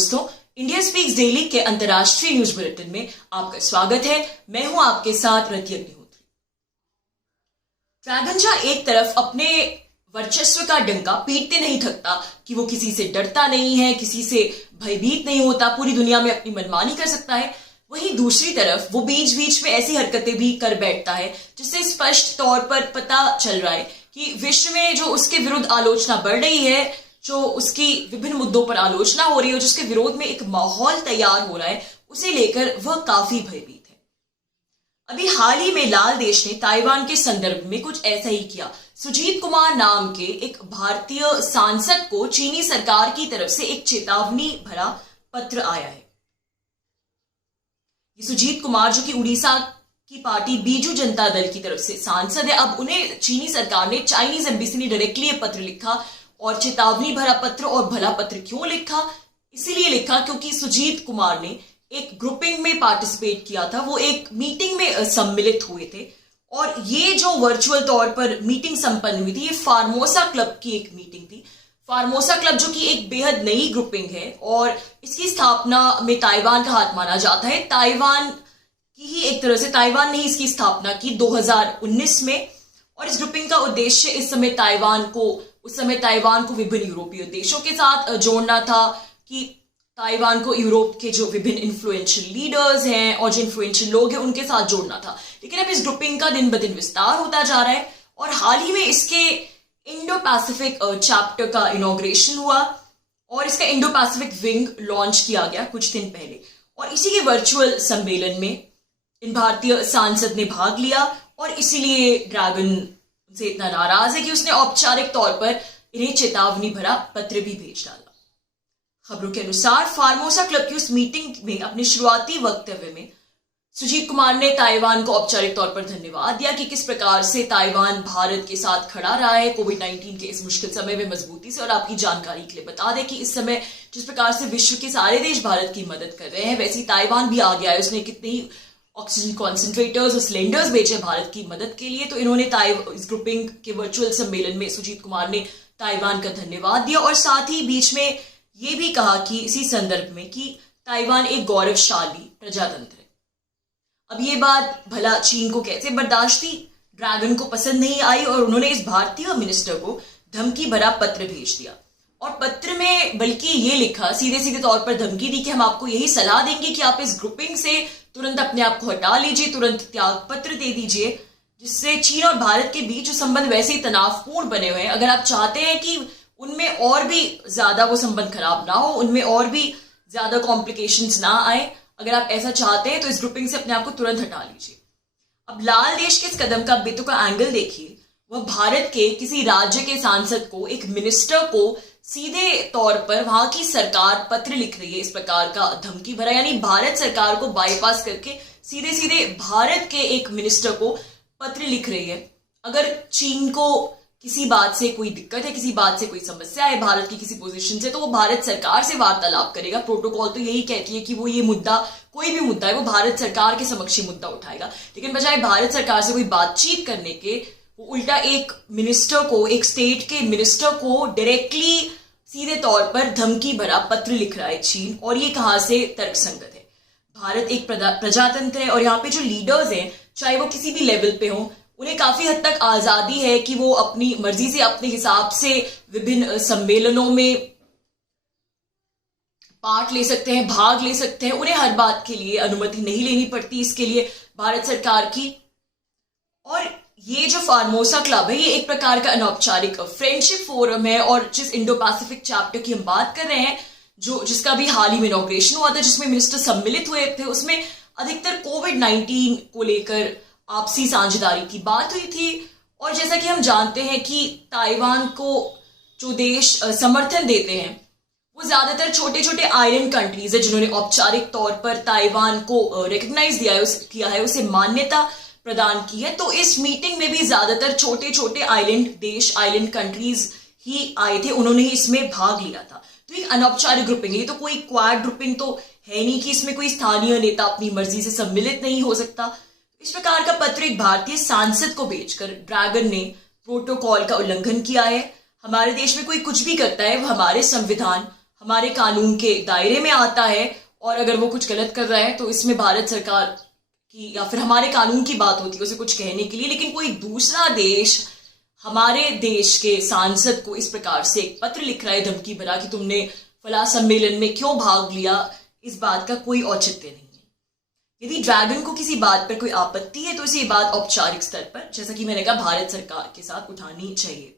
दोस्तों, India speaks daily के अंतर्राष्ट्रीय न्यूज बुलेटिन में आपका स्वागत है। मैं हूं आपके साथ रति अग्निहोत्री। ड्रैगन शाह एक तरफ अपने वर्चस्व का डंका पीटते नहीं थकता कि वो किसी से डरता नहीं है, किसी से भयभीत नहीं होता, पूरी दुनिया में अपनी मनमानी कर सकता है। वहीं दूसरी तरफ वो बीच बीच में ऐसी हरकतें भी कर बैठता है जिससे स्पष्ट तौर पर पता चल रहा है कि विश्व में जो उसके विरुद्ध आलोचना बढ़ रही है, जो उसकी विभिन्न मुद्दों पर आलोचना हो रही है, जिसके विरोध में एक माहौल तैयार हो रहा है, उसे लेकर वह काफी भयभीत है। अभी हाल ही में लाल देश ने ताइवान के संदर्भ में कुछ ऐसा ही किया। सुजीत कुमार नाम के एक भारतीय सांसद को चीनी सरकार की तरफ से एक चेतावनी भरा पत्र आया है। ये सुजीत कुमार, जो कि उड़ीसा की पार्टी बीजू जनता दल की तरफ से सांसद है, अब उन्हें चीनी सरकार ने, चाइनीज एम्बेसी ने डायरेक्टली ये पत्र लिखा और चेतावनी भरा पत्र। और भला पत्र क्यों लिखा? इसीलिए लिखा क्योंकि सुजीत कुमार ने एक ग्रुपिंग में पार्टिसिपेट किया था, वो एक मीटिंग में सम्मिलित हुए थे और ये जो वर्चुअल तौर पर मीटिंग संपन्न हुई थी, ये फार्मोसा क्लब की एक मीटिंग थी। फार्मोसा क्लब जो कि एक बेहद नई ग्रुपिंग है और इसकी स्थापना में ताइवान का हाथ माना जाता है। ताइवान की ही एक तरह से, ताइवान ने ही इसकी स्थापना की 2019 में। और इस ग्रुपिंग का उद्देश्य उस समय ताइवान को विभिन्न यूरोपीय देशों के साथ जोड़ना था, कि ताइवान को यूरोप के जो विभिन्न इन्फ्लुएंशियल लीडर्स हैं और जो इन्फ्लुएंशियल लोग हैं उनके साथ जोड़ना था। लेकिन अब इस ग्रुपिंग का दिन ब दिन विस्तार होता जा रहा है और हाल ही में इसके इंडो पैसिफिक चैप्टर का इनॉग्रेशन हुआ और इसका इंडो पैसिफिक विंग लॉन्च किया गया कुछ दिन पहले। और इसी के वर्चुअल सम्मेलन में इन भारतीय सांसद ने भाग लिया और इसीलिए ड्रैगन से इतना नाराज है कि उसने औपचारिक तौर पर इन्हें चेतावनी भरा पत्र भी भेज डाला। खबरों के अनुसार फार्मोसा क्लब की उस मीटिंग में अपने शुरुआती वक्तव्य में सुजीत कुमार ने ताइवान को औपचारिक तौर पर धन्यवाद दिया कि किस प्रकार से ताइवान भारत के साथ खड़ा रहा है कोविड-19 के इस मुश्किल समय में मजबूती से। और आपकी जानकारी के लिए बता दें कि इस समय जिस प्रकार से विश्व के सारे देश भारत की मदद कर रहे हैं, वैसे ताइवान भी आ गया है। उसने कितने ही ऑक्सीजन कॉन्सेंट्रेटर्स और सिलेंडर्स बेचे भारत की मदद के लिए। तो इन्होंने इस ग्रुपिंग के वर्चुअल सम्मेलन में सुजीत कुमार ने ताइवान का धन्यवाद दिया और साथ ही बीच में ये भी कहा कि इसी संदर्भ में कि ताइवान एक गौरवशाली प्रजातंत्र है। अब ये बात भला चीन को कैसे बर्दाश्त थी? ड्रैगन को पसंद नहीं आई और उन्होंने इस भारतीय मिनिस्टर को धमकी भरा पत्र भेज दिया। और पत्र में बल्कि ये लिखा, सीधे सीधे तौर पर धमकी दी कि हम आपको यही सलाह देंगे कि आप इस ग्रुपिंग से तुरंत अपने आप को हटा लीजिए, तुरंत त्याग पत्र दे दीजिए, जिससे चीन और भारत के बीच जो संबंध वैसे ही तनावपूर्ण बने हुए हैं, अगर आप चाहते हैं कि उनमें और भी ज्यादा वो संबंध खराब ना हो, उनमें और भी ज्यादा कॉम्प्लिकेशंस ना आए, अगर आप ऐसा चाहते हैं तो इस ग्रुपिंग से अपने आप को तुरंत हटा लीजिए। अब लाल देश के इस कदम का बेतु का एंगल देखिए। वह भारत के किसी राज्य के सांसद को, एक मिनिस्टर को सीधे तौर पर वहां की सरकार पत्र लिख रही है, इस प्रकार का धमकी भरा, यानी भारत सरकार को बाईपास करके सीधे सीधे भारत के एक मिनिस्टर को पत्र लिख रही है। अगर चीन को किसी बात से कोई दिक्कत है, किसी बात से कोई समस्या है भारत की किसी पोजीशन से, तो वो भारत सरकार से वार्तालाप करेगा। प्रोटोकॉल तो यही कहती है कि वो ये मुद्दा, कोई भी मुद्दा है, वो भारत सरकार के समक्ष ही मुद्दा उठाएगा। लेकिन बजाय भारत सरकार से कोई बातचीत करने के, वो उल्टा एक मिनिस्टर को, एक स्टेट के मिनिस्टर को डायरेक्टली सीधे तौर पर धमकी भरा पत्र लिख रहा है चीन। और ये कहां से तर्कसंगत है? भारत एक प्रजातंत्र है और यहाँ पे जो लीडर्स हैं, चाहे वो किसी भी लेवल पे हो, उन्हें काफी हद तक आजादी है कि वो अपनी मर्जी से, अपने हिसाब से विभिन्न सम्मेलनों में पार्ट ले सकते हैं, भाग ले सकते हैं। उन्हें हर बात के लिए अनुमति नहीं लेनी पड़ती इसके लिए भारत सरकार की। और ये जो फार्मोसा क्लब है, ये एक प्रकार का अनौपचारिक फ्रेंडशिप फोरम है। और जिस इंडो पैसिफिक चैप्टर की हम बात कर रहे हैं, जिसका भी हाल ही में इनॉग्रेशन हुआ था, जिसमें मिनिस्टर सम्मिलित हुए थे, उसमें अधिकतर कोविड-19 को लेकर आपसी साझेदारी की बात हुई थी। और जैसा कि हम जानते हैं कि ताइवान को जो देश समर्थन देते हैं, वो ज्यादातर छोटे छोटे आइलैंड कंट्रीज है, जिन्होंने औपचारिक तौर पर ताइवान को रिकॉग्नाइज किया है, उसे मान्यता प्रदान की है। तो इस मीटिंग में भी ज्यादातर छोटे छोटे आइलैंड देश, आइलैंड कंट्रीज ही आए थे, उन्होंने ही इसमें भाग लिया था। तो एक अनौपचारिक ग्रुपिंग, ये तो कोई क्वाड ग्रुपिंग तो है नहीं कि इसमें कोई स्थानीय नेता अपनी मर्जी से सम्मिलित नहीं हो सकता। इस प्रकार का पत्र एक भारतीय सांसद को भेजकर ड्रैगन ने प्रोटोकॉल का उल्लंघन किया है। हमारे देश में कोई कुछ भी करता है, वो हमारे संविधान, हमारे कानून के दायरे में आता है और अगर वो कुछ गलत कर रहा है तो इसमें भारत सरकार की या फिर हमारे कानून की बात होती है उसे कुछ कहने के लिए। लेकिन कोई दूसरा देश हमारे देश के सांसद को इस प्रकार से एक पत्र लिख रहा है धमकी भरा कि तुमने फला सम्मेलन में क्यों भाग लिया, इस बात का कोई औचित्य नहीं है। यदि ड्रैगन को किसी बात पर कोई आपत्ति है तो इसे ये बात औपचारिक स्तर पर, जैसा कि मैंने कहा, भारत सरकार के साथ उठानी चाहिए।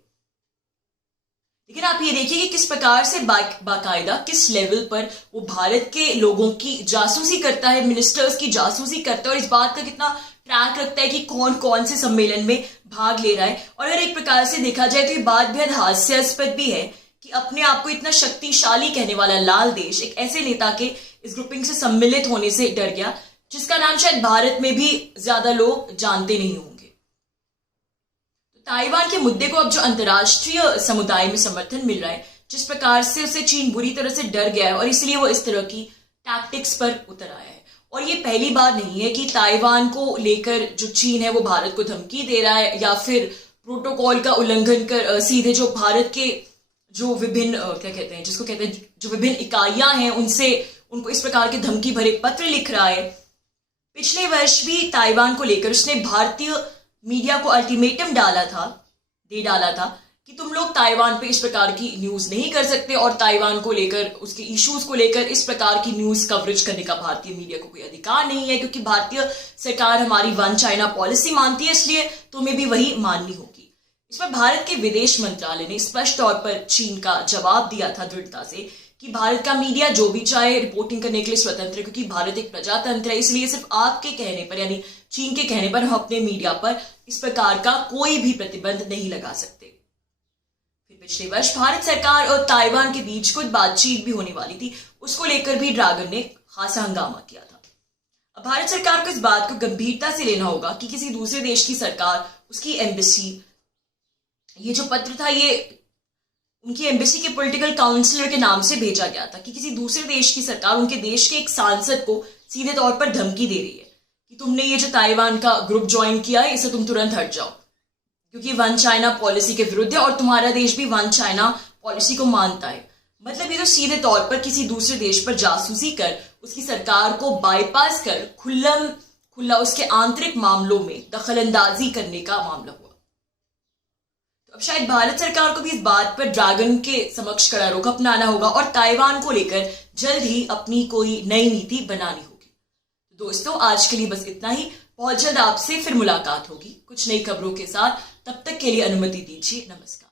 लेकिन आप ये देखिए कि किस प्रकार से बाकायदा किस लेवल पर वो भारत के लोगों की जासूसी करता है, मिनिस्टर्स की जासूसी करता है और इस बात का कितना ट्रैक रखता है कि कौन कौन से सम्मेलन में भाग ले रहा है। और अगर एक प्रकार से देखा जाए तो ये बात बेहद हास्यास्पद भी है कि अपने आप को इतना शक्तिशाली कहने वाला लाल देश एक ऐसे नेता के इस ग्रुपिंग से सम्मिलित होने से डर गया जिसका नाम शायद भारत में भी ज्यादा लोग जानते नहीं होंगे। ताइवान के मुद्दे को अब जो अंतर्राष्ट्रीय समुदाय में समर्थन मिल रहा है, जिस प्रकार से उसे चीन बुरी तरह से डर गया है और इसलिए वो इस तरह की टैक्टिक्स पर उतर आया है। और ये पहली बार नहीं है कि ताइवान को लेकर जो चीन है वो भारत को धमकी दे रहा है या फिर प्रोटोकॉल का उल्लंघन कर सीधे जो भारत के जो विभिन्न जो विभिन्न इकाइयां हैं उनको इस प्रकार के धमकी भरे पत्र लिख रहा है। पिछले वर्ष भी ताइवान को लेकर उसने भारतीय मीडिया को अल्टीमेटम दे डाला था कि तुम लोग ताइवान पे इस प्रकार की न्यूज नहीं कर सकते और ताइवान को लेकर उसके इश्यूज को लेकर इस प्रकार की न्यूज कवरेज करने का भारतीय मीडिया को कोई अधिकार नहीं है, क्योंकि भारतीय सरकार हमारी वन चाइना पॉलिसी मानती है, इसलिए तुम्हें भी वही माननी होगी। इस पर भारत के विदेश मंत्रालय ने स्पष्ट तौर पर चीन का जवाब दिया था दृढ़ता से कि भारत का मीडिया जो भी चाहे रिपोर्टिंग करने के लिए स्वतंत्र है, क्योंकि भारत एक प्रजातंत्र है, इसलिए सिर्फ आपके कहने पर यानी चीन के कहने पर हम अपने मीडिया पर इस प्रकार का कोई भी प्रतिबंध नहीं लगा सकते। फिर पिछले वर्ष भारत सरकार और ताइवान के बीच कुछ बातचीत भी होने वाली थी, उसको लेकर भी ड्रैगन ने खासा हंगामा किया था। अब भारत सरकार को इस बात को गंभीरता से लेना होगा कि किसी दूसरे देश की सरकार, उसकी एम्बेसी, ये जो पत्र था ये उनकी एम्बेसी के पॉलिटिकल काउंसलर के नाम से भेजा गया था कि किसी दूसरे देश की सरकार उनके देश के एक सांसद को सीधे तौर पर धमकी दे रही है कि तुमने ये जो ताइवान का ग्रुप ज्वाइन किया है इसे तुम तुरंत हट जाओ, क्योंकि वन चाइना पॉलिसी के विरुद्ध है और तुम्हारा देश भी वन चाइना पॉलिसी को मानता है। मतलब ये तो सीधे तौर पर किसी दूसरे देश पर जासूसी कर उसकी सरकार को बाईपास कर खुला उसके आंतरिक मामलों में दखलंदाजी करने का मामला हुआ। अब शायद भारत सरकार को भी इस बात पर ड्रैगन के समक्ष कड़ा रुख अपनाना होगा और ताइवान को लेकर जल्द ही अपनी कोई नई नीति बनानी होगी। दोस्तों, आज के लिए बस इतना ही। बहुत जल्द आपसे फिर मुलाकात होगी कुछ नई खबरों के साथ। तब तक के लिए अनुमति दीजिए। नमस्कार।